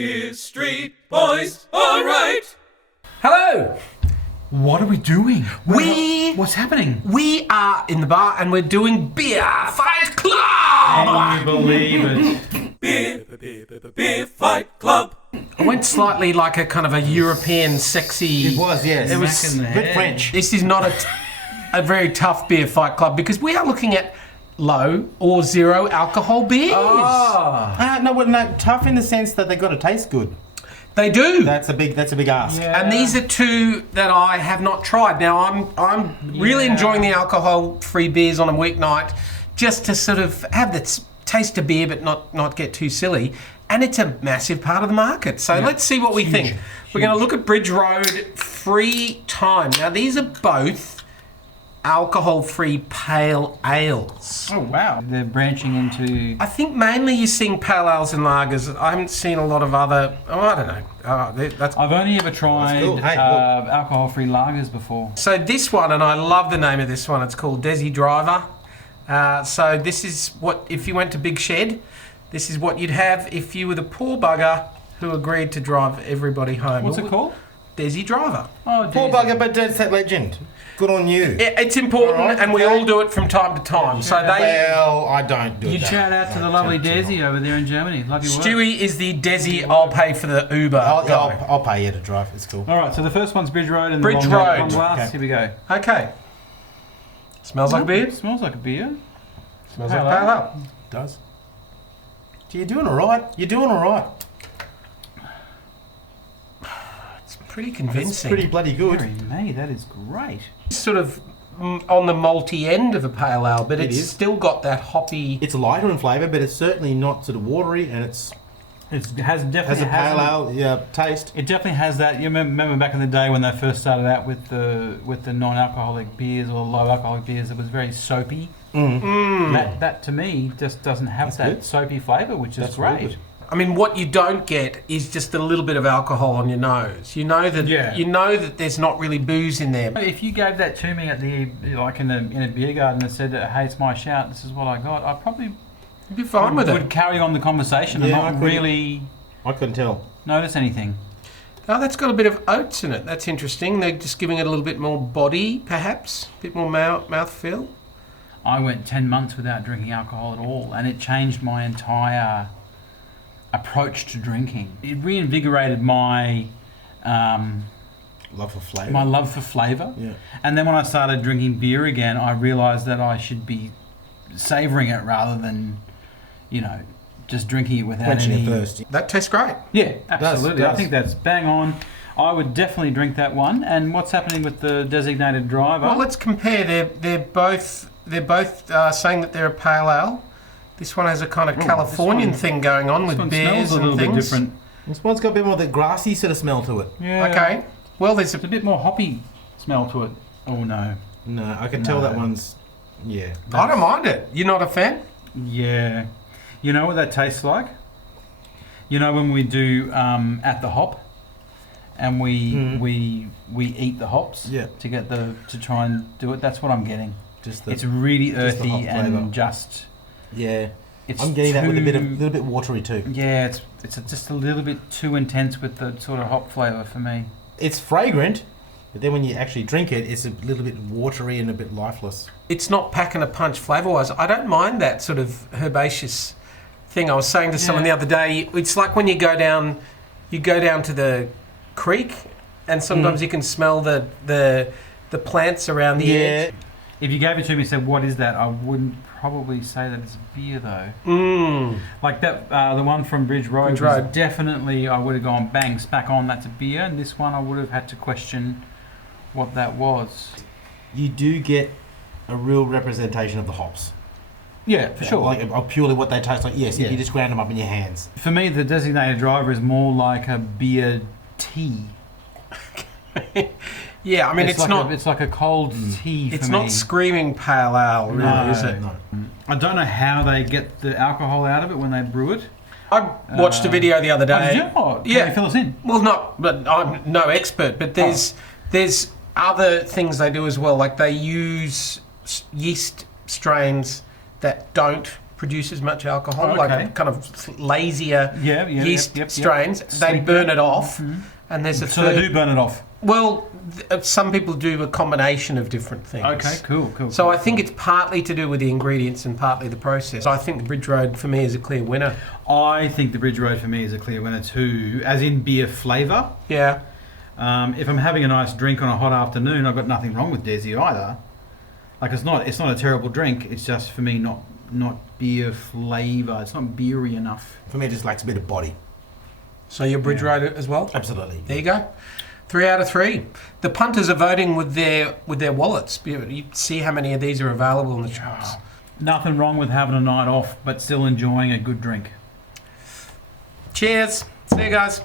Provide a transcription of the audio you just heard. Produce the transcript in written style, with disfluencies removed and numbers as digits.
BeerStreet boys, alright! Hello! What are we doing? What's happening? We are in the bar and we're doing Beer Fight Club! Can you believe it? Beer Fight Club! I went slightly like a kind of a European sexy... It was, yes. It was Smack in the a bit head. French. This is not a very tough beer fight club because we are looking at low or zero alcohol beers. No, tough in the sense that they got to taste good. They do. That's a big ask. Yeah. And these are two that I have not tried. Now I'm really enjoying the alcohol-free beers on a weeknight, just to sort of have the taste of beer but not get too silly. And it's a massive part of the market. So let's see what we think. We're going to look at Bridge Road Free Time. Now these are both alcohol-free pale ales. Oh wow, they're branching into. I think mainly you're seeing pale ales and lagers. I haven't seen a lot of other. I don't know. That's I've only ever tried cool. Hey, look. alcohol-free lagers before. So this one, and I love the name of this one, it's called Desi Driver. So this is what, if you went to Big Shed, this is what you'd have if you were the poor bugger who agreed to drive everybody home. What's it called? Desi Driver. Oh, Poor Daisy. bugger, but that's that legend. Good on you. It's important, All right, and we okay. all do it from time to time. So Well, I don't do You that. shout out to the lovely Daisy over there in Germany. Love your work. Stewie is the Desi, I'll pay for the Uber guy. I'll pay you to drive. It's cool. All right, so the first one's Bridge Road and Bridge the long Road. long glass. Okay. Here we go. Okay. Smells like beer. It smells like a beer. Smells Pale like pale ale. ale. It does. So you're doing all right. You're doing all right. It's pretty It's convincing. pretty bloody good. Very me, that is great. Sort of on the malty end of a pale ale, but It it's is. still got that hoppy. It's lighter in flavour, but it's certainly not sort of watery, and it It has has a definitely pale ale taste. It definitely has that. You remember back in the day when they first started out with the non-alcoholic beers or low alcoholic beers, it was very soapy. That to me just doesn't have That's that good. soapy flavour, which is That's really great. good. I mean, what you don't get is just a little bit of alcohol on your nose. You know that. Yeah. You know that there's not really booze in there. If you gave that to me at the in a beer garden and said, "Hey, it's my shout. This is what I got," I probably You'd be fine with would it. carry on the conversation Yeah, I and not couldn't- really I couldn't tell. notice anything. Oh, that's got a bit of oats in it. That's interesting. They're just giving it a little bit more body, perhaps, a bit more mouth feel. I went 10 months without drinking alcohol at all, and it changed my entire approach to drinking. It reinvigorated my Love for flavour. my love for flavour. Yeah. And then when I started drinking beer again, I realised that I should be savouring it rather than, just drinking it without Quenching any. your thirst. That tastes great. Yeah, absolutely. does. I think that's bang on. I would definitely drink that one. And what's happening with the designated driver? Well, let's compare. They're both saying that they're a pale ale. This one has a kind of Californian one- thing going on this with one beers smells a and little things. bit different. This one's got a bit more of the grassy sort of smell to it. Yeah. Okay. Well, there's It's a bit more hoppy smell to it. Oh no. No, I can tell that one's. Yeah. I don't mind it. You're not a fan? Yeah. You know what that tastes like? You know when we do at the hop, and we eat the hops Yeah. to try and do it. That's what I'm getting. Just the. It's really just the hop earthy and flavour. just. Yeah. It's I'm getting that with a too- little bit watery too. Yeah, it's just a little bit too intense with the sort of hop flavour for me. It's fragrant, but then when you actually drink it, it's a little bit watery and a bit lifeless. It's not packing a punch flavour-wise. I don't mind that sort of herbaceous thing. I was saying to someone the other day, it's like when you go down to the creek, and sometimes you can smell the plants around the edge. If you gave it to me and said, "What is that?" I wouldn't probably say that it's a beer though. Mm. Like that, the one from Bridge Road, Bridge was Road. definitely, I would have gone bang, smack on, that's a beer. And this one, I would have had to question what that was. You do get a real representation of the hops. Yeah, for sure. Like purely what they taste like. Yes, Yeah. you just ground them up in your hands. For me, the designated driver is more like a beer tea. Yeah, I mean, it's like not. it's like a cold tea for It's me. not screaming pale ale, really, No. is it? No. I don't know how they get the alcohol out of it when they brew it. I watched a video the other Oh, day. did you? Oh, can Yeah. you fill us in? Well, but I'm no expert. But there's other things they do as well. Like they use yeast strains that don't produce as much alcohol, Okay. like kind of lazier yeast yep. strains. They Sleep burn out. it off, and there's a So third. they do burn it off. Well, some people do a combination of different things. Okay, cool. So I think it's partly to do with the ingredients and partly the process. I think the Bridge Road for me is a clear winner. I think the Bridge Road for me is a clear winner too, as in beer flavour. Yeah. If I'm having a nice drink on a hot afternoon, I've got nothing wrong with Desi either. Like it's not a terrible drink. It's just for me not beer flavour. It's not beery enough. For me, it just lacks a bit of body. So you're Bridge Road as well? Absolutely. There you go. 3 out of 3. The punters are voting with their wallets. You see how many of these are available in the shops. Nothing wrong with having a night off, but still enjoying a good drink. Cheers. See you guys.